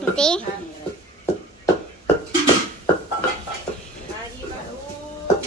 ดูสิมาดีป่ะลูก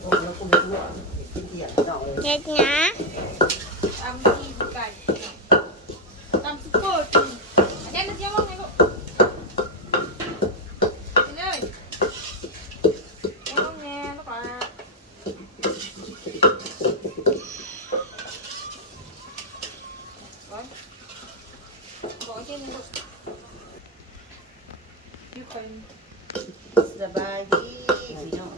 โอ้แล้วกูไม่รู้อะกินเที่ยงน้องเลยเฮ็ดนะตำดีไก่ตำซุปเปอร์กินอันนี้มันเที่ยวว่าไงลูกไปเลยเที่ยวว่าไงลูกอะก่อนบอกให้กินลูก คนสบายดีพี่น้อง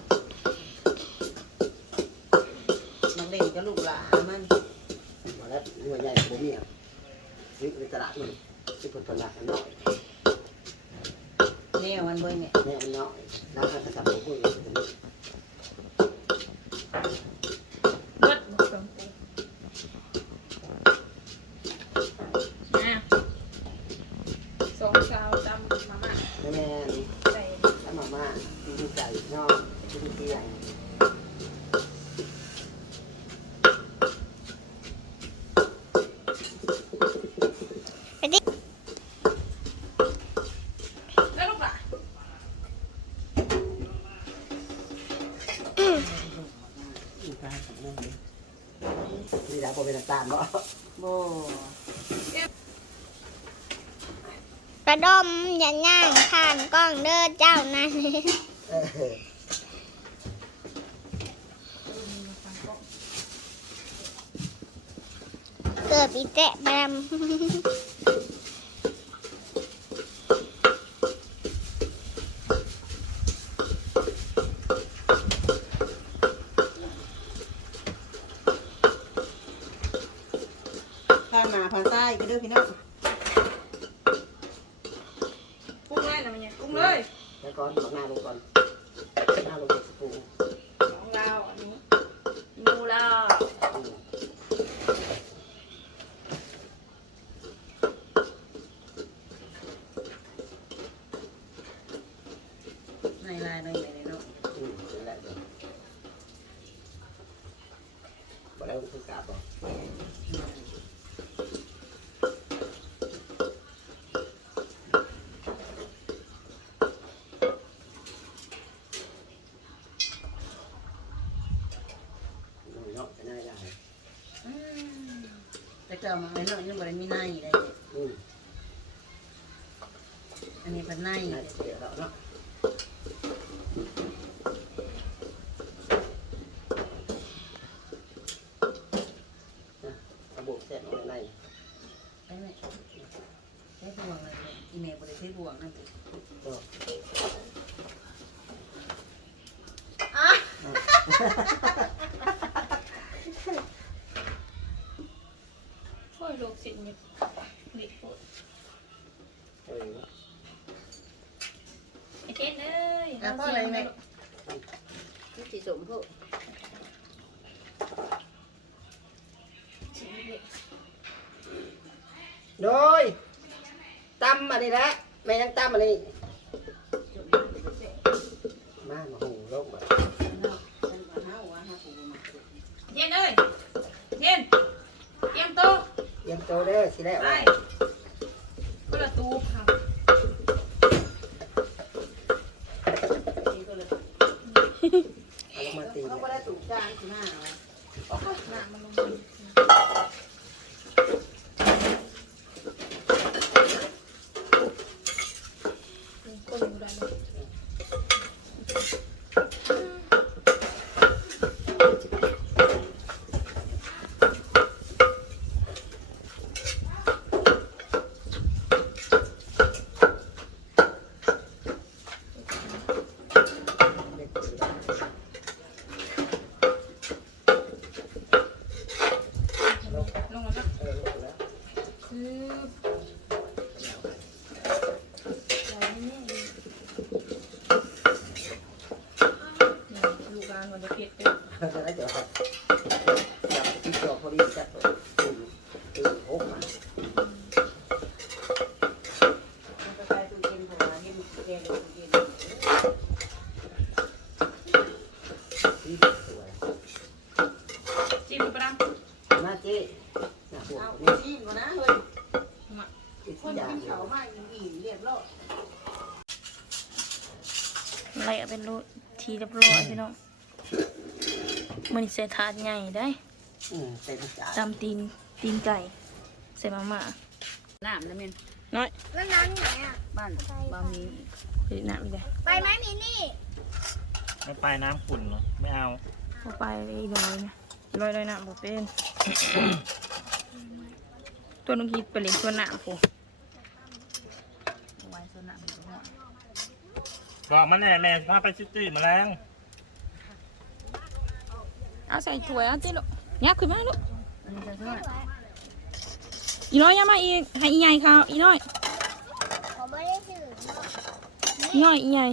มันเล่นกับลูกหลานมันมาแล้วหน่วยใหญ่ผมเนี่ยซื้อในตลาดมันซื้อคนตลาดมันน้อยแนวมันเบิ่งเนี่ยแม่มันนอยแล้วก็จะทำผมพูดอย่างนี้ เบิดหมดสองตัวอะสองสาวตำมาม่า แม่ ใส่ ถ้ามาม่าดีใจน้องดีเที่ยง ไปดิ แล้วลูกอะ นี่แล้วพอเป็นตาลเนาะโบกระดมอย่าย่างข้างกล้องเด้อเจ้านั่นเออเกิดปีเตะแบม ผ่านหน้าผ่านใต้ก็ เด้อพี่น้อง ปรุงเลยนะมันเนี่ยปรุงเลย แล้วก่อนบอกหน้าลงก่อนหน้าลงกับสปู ของเราอันนี้นูเรา ในลายในไหนเนาะ อืมเป็นแหละเดี๋ยวบอกแล้วคือกาบบอกเนาะจะน่าได้ อืม แต่เก่ามาไอ้เนาะยังบ่ได้มีในเลยอืมอันนี้เป็นในน่าจะเสียแล้วเนาะระบบเสร็จลงในไปไหมใช้บ่วงเลยอีเมลบ่ได้ใช้บ่วงนั่นสิก็โอ้ยลูกศิษย์เนี่ยดิโคตร เออ ไอ้เจ๊เอ้ย แล้วก็อะไรแม่ที่สิสมผู้ โดย ตำอันนี้แหละแม่ยังตำอันนี้มามาหูโลกแบบเนาะเป็นบ่เฮาว่าเฮาผู้บ่มาเย็นเอ้ยเย็นเตรียมโต๊ะเตรียมโตเด้อสิแล้วไปคนละตูครับที่ก็เลยเอาลงมาตีเขาบ่ได้ถูกจานสิมาเอาหนักมันลงมาคนอยู่ได้เลย โลด ไล่เอาเป็นรูทีเรียบร้อยพี่น้อง มันใส่ถาดใหญ่ได้อืมเต็มจานตำตีนตีนไก่ใส่มาม่าน้ำแล้วเมนน้อยแล้วน้ำไหนอะบ้านบะหมี่เฮ้ยน้ำอีกเลยไปไหมมีนี่ไม่ไปน้ำขุ่นเหรอไม่เอาเอาไปอีกหน่อยนะลอยลอยน้ำบ่เป็นตัวน้องคิดไปเล่นตัวน้ำปูไว้โซนน้ำมันก็หอดบอกมันแน่แม่พาไปซิตี้มาแล้ว เอาใส่ถ้วยเอาติลูกยับขึ้นมาลูกอันนี้จะช่วยอีน้อยอยังมาอีกให้อีใหญ่เขาอีน้อยขอไม่ได้ถืออีน้อยอีใหญ่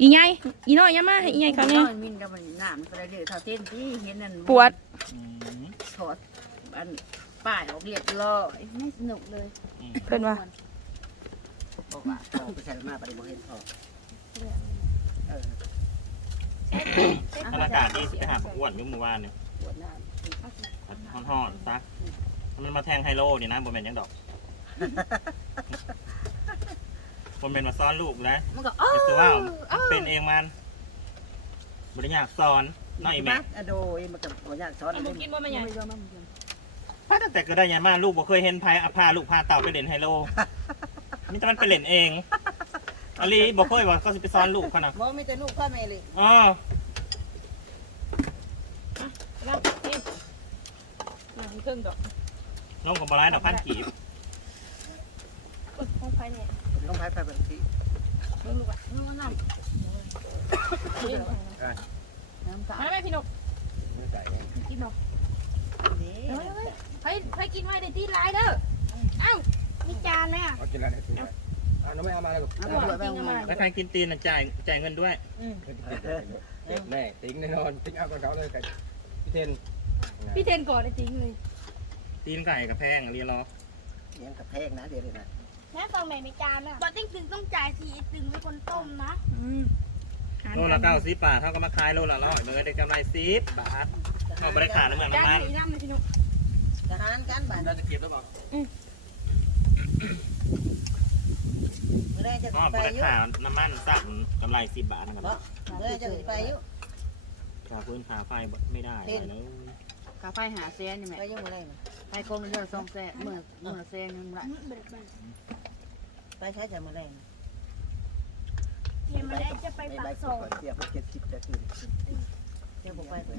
อีใหญ่อีน้อยอยังมาให้อีใหญ่เขาเนี่ยน้อยมินกับมันน้ำก็ได้เดือดเท่าเต้นที่เห็นนั่นปวดอืมถอดอันป้ายออกเรียบร้อยไม่สนุกเลยเพิ่นว่าบอกว่าพอไปใส่มาไปบ่เห็นพอเออ ถ้าอากาศดีสิไปหาปลาอ้วนอยุ่งเมื่อวานเนี่ยปวดน้ห่อนๆซะมันมาแทงไฮโลนี่นะบนเป็นหยังดอกบนเป็นมาซ้อนลูกแล้วำมันก็อ้อแต่ว่ามันเป็นเองมันบริยากสอนน้อยแม่อะโดยมันกับบ่อยากสอนเอาเลมึยงกินบ่แม่ใหญ่ไม่ยอมมันกินพาตั้งแต่ก็ได้ยันมาลูกบ่เคยเห็นพายพาลูกพาเต่าไปเล่นไฮโลนี่แต่มันไปเล่นเองอลีบ่เคยว่าเขาสิไปซ้อนลูกเขานะบ่มีแต่ลูกพ่อแม่เลยอ๋อ แล้วนี่นั่ง เครื่องดอกน้องกับบอลไลดอกพันกีบเอ้ยของไฟเนี่ยต้องไปไปแบบนี้เบิ่งลูกอะน้ำน้เบิ่งำน้ำตามาแล้วแม่พี่นกไม่ใส่กินบ่นี่เฮ้ยเฮ้ยไผไผกินไว้ได้ตีหลายเด้อเอ้ามีจานไหมอะเอากินอะไรเนี่ยเอาน้องไม่เอามาแล้วน้ำปวดไปหมดถ้าใครกินตีนน่ะจ่ายจ่ายเงินด้วยแม่ติ้งแน่นอนติ้งเอาก่อนเขาเลยไก่พี่เทนพี่เทนก่อนได้จริงเลย ตีนไก่กับแพงเรียนรอเลี้ยงกับแพงนะเดี๋ยวนี้นะแม่ฟังแม่มีจานไหมบอติ้งถึงต้องจ่ายทีตึงเป็นคนต้มนะอืมโลละเก้าสิบบาทเท่ากับมาขายโลละร้อยเมื่อได้กำไรสิบบาทเอาบริขารในเมืองจานน้ำมันอีน้ำเลยพี่นกทหารกันบ้านเราจะเก็บแล้วเปล่าเมื่อไรจะอ๋อบไปริอยู่ขารน้ำมันสั่งกำไรสิบบาทนะครับบ่เมื่อไรจะไปอยู่ขาพื้นขาไฟไม่ได้เลยกาไฟหาแซนนี่แม่ไปอยู่เมื่อไรนะ ไฟกงเดียวสองแซนเมื่อเมื่อแซนนึงละไปใช้จะเมื่อไรนะเดี๋ยวมาได้จะไปปากซอยเสียพวกเจ็ดสิบจะคืนเดี๋ยวผมไปเลย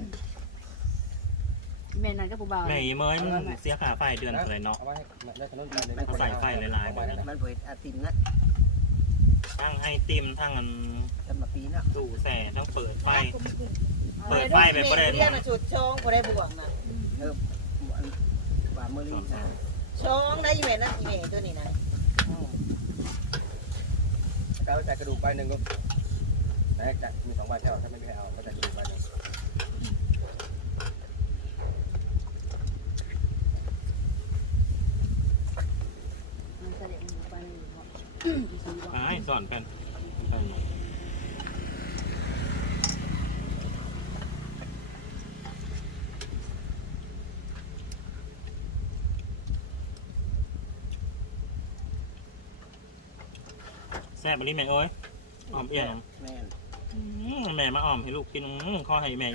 แม่นั่นก็ผู้บ่าวแม่เมยมันเสียขาไฟเดือนเท่าไหรเนาะเอาไว้ได้ขนมจีนเลยเอาใส่ไฟหลายๆมันเปิดอาติมนะทั้งไอติมทั้งอันจำมาปีนะตู้แส่ทั้งเปิดไฟ เปิดไฟแบบประเด็น เรียกมาจุดชงบ่ได้บวกนะเออว่ามือลีนะชงได้ยี่เมนะยี่เมตัวนี้นะเอาแต่กระดูกใบหนึ่งก็ไหนจะมีสองใบใช่ไหมถ้าไม่มีใครเอาก็จะกระดูกใบหนึ่งมันเสด็จไปอ่าให้สอนกัน แซ่บบริแม่เอ้ยอ้อมเอียงแม่อืมแม่มาอ้อมให้ลูกกินอืมขอให้แม่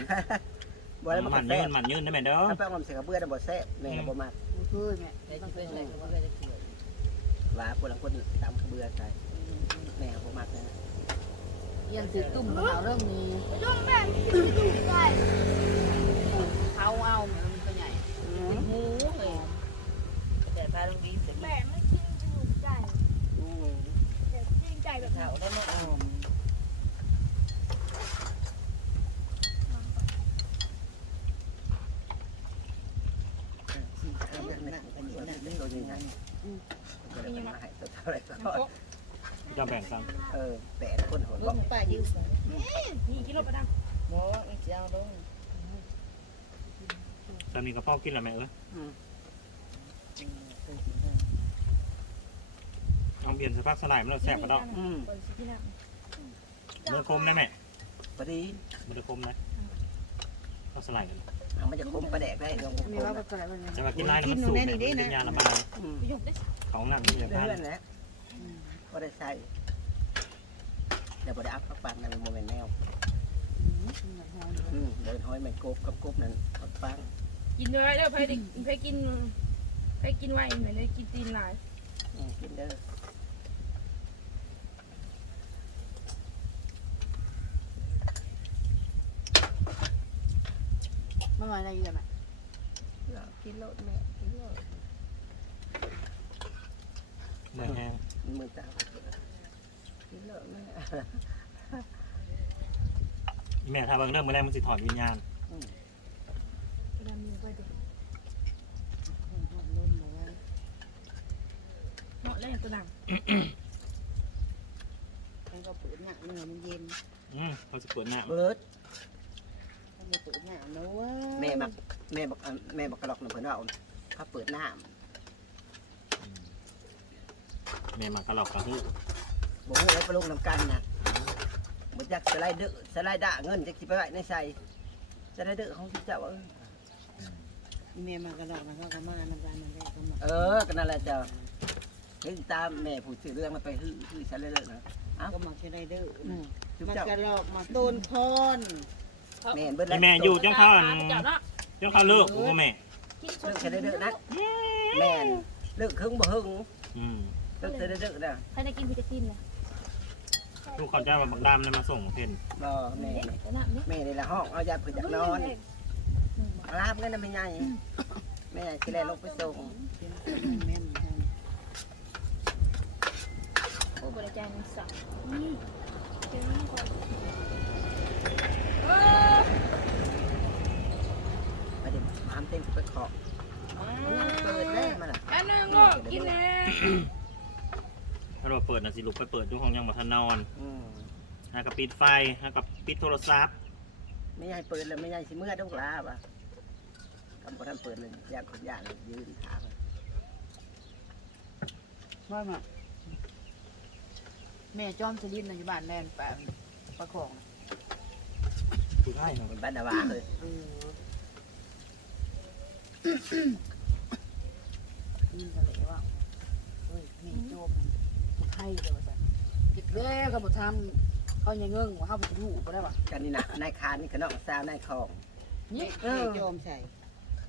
บ่ได้มามันแซ่ยืนมันยืนได้แม่เด้อ ถ้าแป้งมันเสียกับเบื่อได้บ่แซ่แม่บ่มากคือแม่ต้องเป็นอะไรก็ไม่ได้เกี่ยวว่าคนละคนตามเบื่อใส่แม่บ่มากนะยังถือตุ่มข่าวเรื่องนี้ต้องแม่ถือถูกได้ เขาเอาเหมือนมันตัวใหญ่หมูเลย แต่ถ้าลงดีเสร็จ แม่ไม่กินถูกได้แต่จริงใจแบบ เขาได้มาอ้อมก็เลยมาให้ตัวเท่าไรก็ จะแบ่งกัน เออแปดคนหัวลูกป้ายืมนี่กินรถประดังโอ้ยเจ้าด้วยจะมีกระเพาะกินแล้วแม่เอ้ยเอาเปลี่ยนสภาพสลายมันเราแซ่บกระดอกอืมคนสิที่น้มือคมได้แม่พอดีมือคมนะเอาสลายกันมันจะคมประแดกได้ลงมีว่าไปเกิดอะไรจะมากินไล่น้ำมันสูบเนี่ยเป็นยาละบายำประโยคได้ของน้ำที่เรื่จะพันอยๆแหละบ่ได้ใส่ แต่บ่ได้อัพพักปังในโมเมนต์แนวอืมเดินห้อยแม่กบกับกบนั้นพักปังกินด้วยเด้อไปดิไปกินไปกินไวหน่อยเลยกินตีนหลายอืมกินเด้อมันมาอะไรอยู่ไหมเอากินโลดแม่กินโลด เมื่อแห้งมือตา กินโลดแม่ถ้าบางเรื่องมื่อแรกมันสิถอดวิญญาณกระดามือไปเด็กเหมาะเลยตัวหนังมันก็เปิดหน้าเนื้อมันเย็นอืมเขาจะเปิดหน้าเบิดถ้าไม่เปิดหน้าเนาะแม่มักแม่บอกอันแม่บอกกระดอกหนึ่งเพิ่นเอาเขาเปิดหน้แม่มากระหลอกกระหู้ำ บอกให้ไปลงน้ำกันนะบ่อยากสไลเดอร์สไลด์ด่าเงินจะคิดไปไว้ในใส่สไลเดอร์ของที่เจ้าเออแม่มากระดอกมันก็กระมาน้ำตาลมันได้ก็มาเออก็นั่นแหละเจ้าเฮ้ยตามแม่ผู้สื่อเรื่องมาไปฮื้อฮื้อสไลเดอร์นะก็มาแค่ได้เด้อทุกมันเจ้ากระดอกมาต้นพรแม่เบิดไอแม่อยู่จังเขาอันจับเนาะจังเขาเลิกกูก็แม่คิดชเรื่องดสไลเดอร์นะแม่นเลิกครึ่งบ่หึงอืมเลิกสไลเดอร์นะใครได้กินพิจตินเลย ลูกเขาจะมาบักดำเนี่ยมาส่งเพิ่นบ่แม่ตัวหนังนี่แม่ในละห้องเอายาเพื่อจากนอนเอาลาบเงินน่ะไม่ใหญ่แม่สิแลลงไปส่งแม่นทางโอ้บริจาคเงินสั่งไปเดี๋ยวมามเต็มไปขอเปิดเลยมันอะอันนึงก็กินแน่ถ้า เราเปิดนะสิลูกไปเปิดอยู่ห้องยังบ่ทันนอนอืมฮะกับปิดไฟฮะกับปิดโทรศัพท์ไม่ใหญ่เปิดเลยไม่ใหญ่สิเมื่อดุกลาบ่ะคำพอท่านเปิดเลยอยากขยานยืนถามว่ามาแม่จอมสลินในบ้านแม่นแปะประคองผู้ได้เนาะเป็นบ้านดาวาเลยเออนี่ก็เลยว่าเฮ้ยแม่จอมไทยเลยว่าซั่นคิดแล้วก็บ่ทำเขายังเงิ้งว่าเฮาบ่อยู่บ่ได้ว่ากันนี่นะนายคานนี่ก็นอกสาวนายคองนี่แม่จอมใส่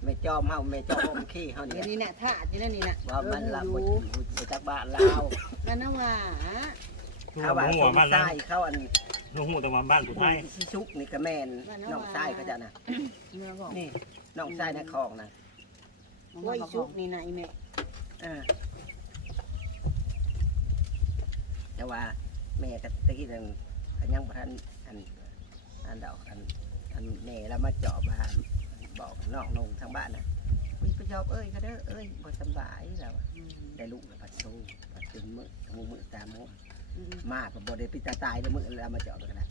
แม่จอมเฮาแม่จอมขี้เฮาเดี๋เนี่ยวยนี้น่ะท่าที่นั่นนี่น่ะว่ามันละเอบ่ออยู่บ่จากบ้านลาวนั่นนะว่าลูกเขาว่าหัสวมบ้านนั้นชายเขาอันลูกหูแต่ว่าบ้านผู้ไทยสิชุกนี่ก็แม่นน้องชายเขาจะน่ะเมื่อบอกนี่น้องชายนายคองน่ะว่าอีชุกนี่นะอีแม่เออ แต่ว่าแม่ก็ตะกี้นั่นก็ยังบ่ทันอันอันดอกอันอันแม่แล้วมาเจาะมาบอกน้องนงทางบ้านน่ะอุ้ยไปจอบเอ้ยก็เด้อเอ้ยบ่สำบายแล้วอะได้ลูกแล้วปัดโซ่ปัดเป็นมือมือมือตามมือมาก็บ่ได้ปิตาตายแล้วมือแล้วมาเจาะกันนะ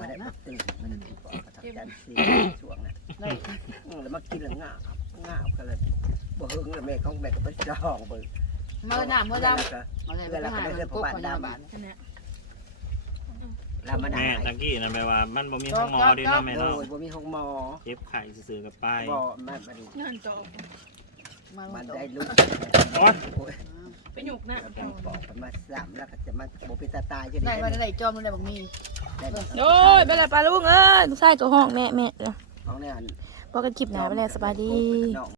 มาได้นะปัดตื่นมันติดปอดประทับจันทร์สีช่วงน่ะได้อืมแล้วมากินแล้วง่าบงากันเลยบ่หึงแล้วแม่ของแม่ก็ไปจองเบิ่ง เมื่อหน้าเมื่อดำแล้วก็มาเลยไปหามันกบคนยาบาลอันเนี้ยแล้วมาได้แม่ตะกี้นั่นแปลว่ามันบ่มีห้องหมอเดีเนาะแม่โดเนาะยบ่มีห้องหมอเจ็บไข้ซื่อๆกับไปบ่มาบัดนี้งานจอมามันต่อได้ลูกโอ๊ยโอ้ยไปหยุกหน้าแล้วก็ปอกกันมาซ้ำแล้วก็จะมาบ่เป็นตาตายอยู่ได้นี่มาได้จอมได้บักมีได้บ่โอ้ยไปเลยปลาลุงเอ้ยลูกชายตัวห้องแม่แม่ของเนี่ยอันบอกกันคลิปหนาไปเลยสบายดีน้อง